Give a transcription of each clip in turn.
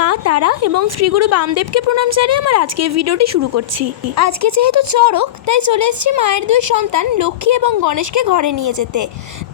মা তারা এবং শ্রীগুরু বামদেবকে প্রণাম জানিয়ে আমার আজকের ভিডিওটি শুরু করছি। আজকে যেহেতু চড়ক তাই চলে এসেছি মায়ের দুই সন্তান লক্ষ্মী এবং গণেশকে ঘরে নিয়ে যেতে।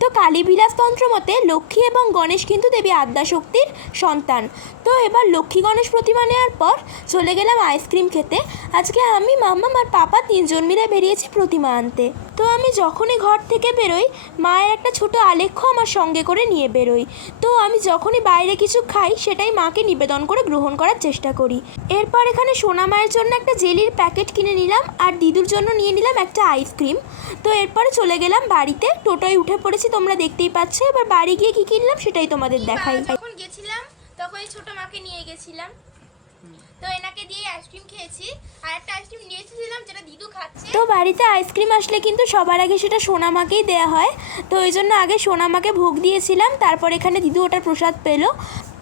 তো কালীবিলাস তন্ত্র মতে লক্ষ্মী এবং গণেশ কিন্তু দেবী আদ্যাশক্তির সন্তান। তো এবার লক্ষ্মী গণেশ প্রতিমা নেওয়ার পর চলে গেলাম আইসক্রিম খেতে। আজকে আমি মাম্মা আর পাপা তিনজন মিলে বেরিয়েছি প্রতিমা আনতে। তো আমি যখনই ঘর থেকে বেরোই মায়ের একটা ছোট আলেখ্য আমার সঙ্গে করে নিয়ে বেরোই। তো আমি যখনই বাইরে কিছু খাই সেটাই মাকে নিবেদন করে গ্রহণ করার চেষ্টা করি। এরপর এখানে সোনা মায়ের জন্য একটা জেলির প্যাকেট কিনে নিলাম আর দিদুর জন্য নিয়ে নিলাম একটা আইসক্রিম। তো এরপরে চলে গেলাম বাড়িতে, টোটোয় উঠে পড়েছি, তোমরা দেখতেই পাচ্ছ। এবার বাড়ি গিয়ে কি কিনলাম সেটাই তোমাদের দেখাই। যখন গেছিলাম তখন এই ছোট মাকে নিয়ে গেছিলাম, তো এনাকে দিয়ে আইসক্রিম খেয়েছি আর একটা আইসক্রিম নিয়েছিলাম যেটা দিদু খাচ্ছে। তো বাড়িতে আইসক্রিম আসলে কিন্তু সবার আগে সেটা সোনামাকেই দেওয়া হয়। তো ওই জন্য আগে সোনামাকে ভোগ দিয়েছিলাম, তারপর এখানে দিদু ওটার প্রসাদ পেলো।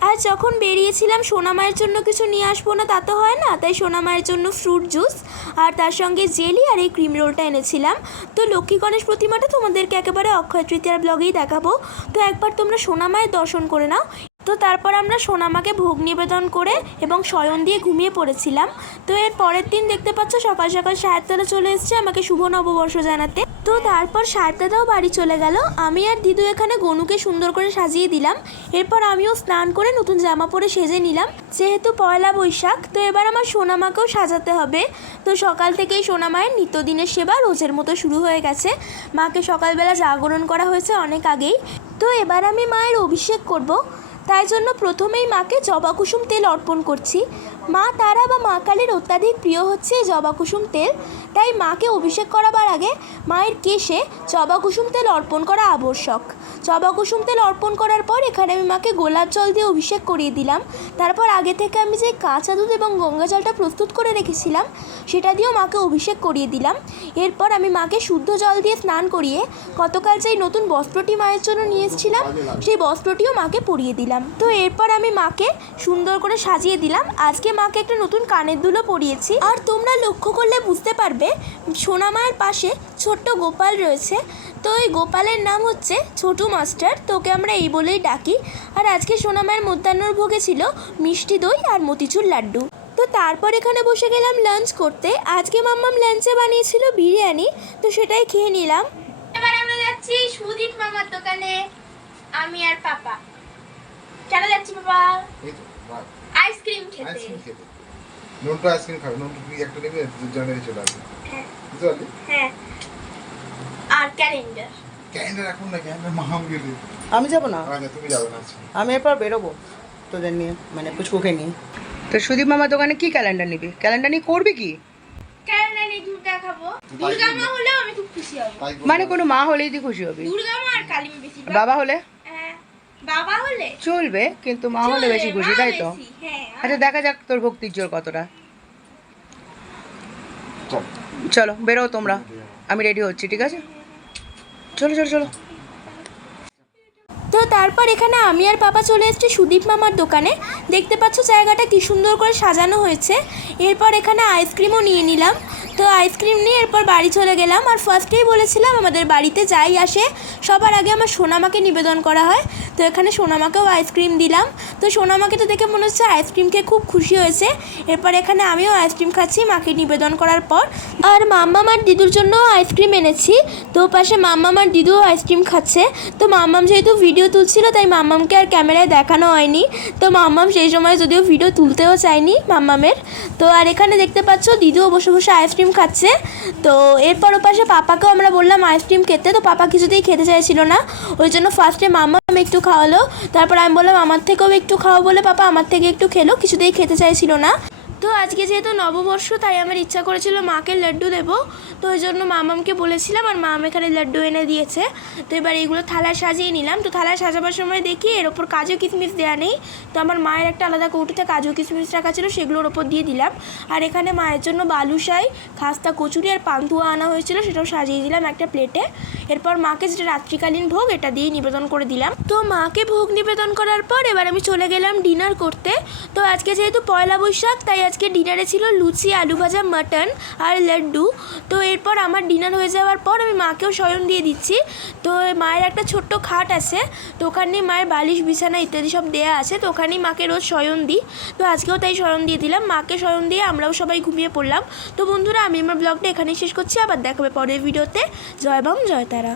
আর যখন বেরিয়েছিলাম সোনামায়ের জন্য কিছু নিয়ে আসবো না তা তো হয় না, তাই সোনামায়ের জন্য ফ্রুট জুস আর তার সঙ্গে জেলি আর এই ক্রিম রোলটা এনেছিলাম। তো লক্ষ্মী গণেশ প্রতিমাটা তোমাদেরকে একেবারে অক্ষয় তৃতীয়ার ব্লগেই দেখাবো। তো একবার তোমরা সোনামায়ের দর্শন করে নাও। তো তারপর আমরা সোনামাকে ভোগ নিবেদন করে এবং শয়ন দিয়ে ঘুমিয়ে পড়েছিলাম। তো এর পরের দিন দেখতে পাচ্ছ সকাল সকাল সাহেবদাদা চলে এসেছে আমাকে শুভ নববর্ষ জানাতে। তো তারপর সাহেবদাদাও বাড়ি চলে গেল। আমি আর দিদু এখানে গনুকে সুন্দর করে সাজিয়ে দিলাম। এরপর আমিও স্নান করে নতুন জামা পরে সেজে নিলাম, যেহেতু পয়লা বৈশাখ। তো এবার আমার সোনামাকেও সাজাতে হবে। তো সকাল থেকেই সোনামায়ের নিত্যদিনের সেবা রোজের মতো শুরু হয়ে গেছে। মাকে সকালবেলা জাগরণ করা হয়েছে অনেক আগেই। তো এবার আমি মায়ের অভিষেক করব, তাই জন্য প্রথমেই মাকে জবা কুসুম তেল অর্পণ করছি। মা তারা বা মা কালীর অত্যাধিক প্রিয় হচ্ছে এই জবা কুসুম তেল, তাই মাকে অভিষেক করাবার আগে মায়ের কেশে জবা কুসুম তেল অর্পণ করা আবশ্যক। জবা কুসুম তেল অর্পণ করার পর এখানে আমি মাকে গোলাপ জল দিয়ে অভিষেক করিয়ে দিলাম। তারপর আগে থেকে আমি যে কাঁচা দুধ এবং গঙ্গা জলটা প্রস্তুত করে রেখেছিলাম সেটা দিয়েও মাকে অভিষেক করিয়ে দিলাম। এরপর আমি মাকে শুদ্ধ জল দিয়ে স্নান করিয়ে গতকাল যেই নতুন বস্ত্রটি মায়ের জন্য নিয়ে এসেছিলাম সেই বস্ত্রটিও মাকে পরিয়ে দিলাম। তো এরপর আমি মাকে সুন্দর করে সাজিয়ে দিলাম। আজকে মাকে একটা নতুন কানের দুলও পরিয়েছি। আর তোমরা লক্ষ্য করলে বুঝতে পারবে সোনা মায়ের পাশে ছোট্ট গোপাল রয়েছে। তো এই গোপালের নাম হচ্ছে ছোটু মাস্টার, তোকে আমরা এই বলেই ডাকি। আর আজকে সোনা মায়ের মধ্যাহ্নর ভোগে ছিল মিষ্টি দই আর মতিচুর লাড্ডু। তো তারপর এখানে বসে গেলাম লাঞ্চ করতে। আজকে মাম্মাম লাঞ্চে বানিয়েছিল বিরিয়ানি, তো সেটাই খেয়ে নিলাম। এবার আমরা যাচ্ছি সুদীপ মামার দোকানে, আমি আর পাপা। কেন যাচ্ছি বাবা? আইসক্রিম খেতে। নন্টু আইসক্রিম খাবে, নন্টু কি একটা নেবে, দুজনে চলে আসবে। হ্যাঁ বুঝতে পারলি? হ্যাঁ। আর ক্যালেন্ডার এখন না, ক্যালেন্ডার মাহাম গেলে আমি যাব না, আচ্ছা তুমি যাবে না। আমি এরপর বেরোবো তোদের নিয়ে, মানে পুচকুকে নিয়ে। তো সুদীপ মামার দোকানে কি ক্যালেন্ডার নিবি? ক্যালেন্ডার নিয়ে করবি কি? ক্যালেন্ডার নিয়ে দুধ দেখাবো। দুর্গা মা হলেও আমি খুব খুশি হব। মানে কোনো মা হলেই তুই খুশি হবি? দুর্গা মা আর কালী মা বেশি। বাবা হলে হ্যাঁ, বাবা হলে চলবে, কিন্তু মা হলে বেশি খুশি, তাই তো? হ্যাঁ। আচ্ছা দেখা যাক তোর ভক্তির জোর কতটা। চলো বেরো তোমরা, আমি রেডি হচ্ছি, ঠিক আছে? চলো চলো চলো। তো তারপর এখানে আমি আর পাপা চলে এসেছি সুদীপ মামার দোকানে। দেখতে পাচ্ছ জায়গাটা কি সুন্দর করে সাজানো হয়েছে। এরপর এখানে আইসক্রিমও নিয়ে নিলাম। তো আইসক্রিম নিয়ে এরপর বাড়ি চলে গেলাম। আর ফার্স্টেই বলেছিলাম আমাদের বাড়িতে যাই আসে সবার আগে আমার সোনামাকে নিবেদন করা হয়। তো এখানে সোনামাকেও আইসক্রিম দিলাম। তো সোনামাকে তো দেখে মনে হচ্ছে আইসক্রিম খেয়ে খুব খুশি হয়েছে। এরপর এখানে আমিও আইসক্রিম খাচ্ছি মাকে নিবেদন করার পর। আর মাম্মাম আর দিদুর জন্যও আইসক্রিম এনেছি। তো পাশে মাম্মাম আর দিদুও আইসক্রিম খাচ্ছে। তো মাম্মাম যেহেতু ভিডিও তুলছিল তাই মাম্মামকে আর ক্যামেরায় দেখানো হয়নি। তো মাম্মাম সেই সময় যদিও ভিডিও তুলতেও চায়নি মাম্মামের। তো আর এখানে দেখতে পাচ্ছ দিদুও বসে বসে আইসক্রিম খাচ্ছে। তো এরপর ওপাশে পাপাকেও আমরা বললাম আইসক্রিম খেতে, তো পাপা কিছুতেই খেতে চাইছিল না। ওই জন্য ফার্স্টে মাম্মাম একটু খাওয়ালো, তারপর আমি বললাম আমার থেকেও একটু খাওয়া বলে পাপা আমার থেকে একটু খেলো, কিছুতেই খেতে চাইছিল না। তো আজকে যেহেতু নববর্ষ তাই আমার ইচ্ছা করেছিল মাকে লাড্ডু দেবো। তো ওই জন্য মামামকে বলেছিলাম আর মাম এখানে লাড্ডু এনে দিয়েছে। তো এবার এইগুলো থালায় সাজিয়ে নিলাম। তো থালায় সাজাবার সময় দেখি এর ওপর কাজু কিশমিশ দেওয়া নেই। তো আমার মায়ের একটা আলাদা কৌটোতে কাজু কিশমিশ রাখা ছিল, সেগুলোর ওপর দিয়ে দিলাম। আর এখানে মায়ের জন্য বালুশাই, খাস্তা কচুরি আর পান্তুয়া আনা হয়েছিল, সেটাও সাজিয়ে দিলাম একটা প্লেটে। এরপর মাকে যেটা রাত্রিকালীন ভোগ এটা দিয়ে নিবেদন করে দিলাম। তো মাকে ভোগ নিবেদন করার পর এবার আমি চলে গেলাম ডিনার করতে। তো আজকে যেহেতু পয়লা বৈশাখ তাই আজকে ডিনারে ছিল লুচি, আলু ভাজা, মাটন আর লাড্ডু। তো এরপর আমার ডিনার হয়ে যাওয়ার পর আমি মাকেও শয়ন দিয়ে দিচ্ছি। তো মায়ের একটা ছোট্ট খাট আছে, তো ওখানে মায়ের বালিশ, বিছানা ইত্যাদি সব দেয়া আছে, তো ওখানেই মাকে রোজ শয়ন দিই। তো আজকেও তাই শয়ন দিয়ে দিলাম, মাকে শয়ন দিয়ে আমরাও সবাই ঘুমিয়ে পড়লাম। তো বন্ধুরা, আমি আমার ব্লগটা এখানেই শেষ করছি, আবার দেখাবে পরের ভিডিওতে। জয় বাম, জয় তারা।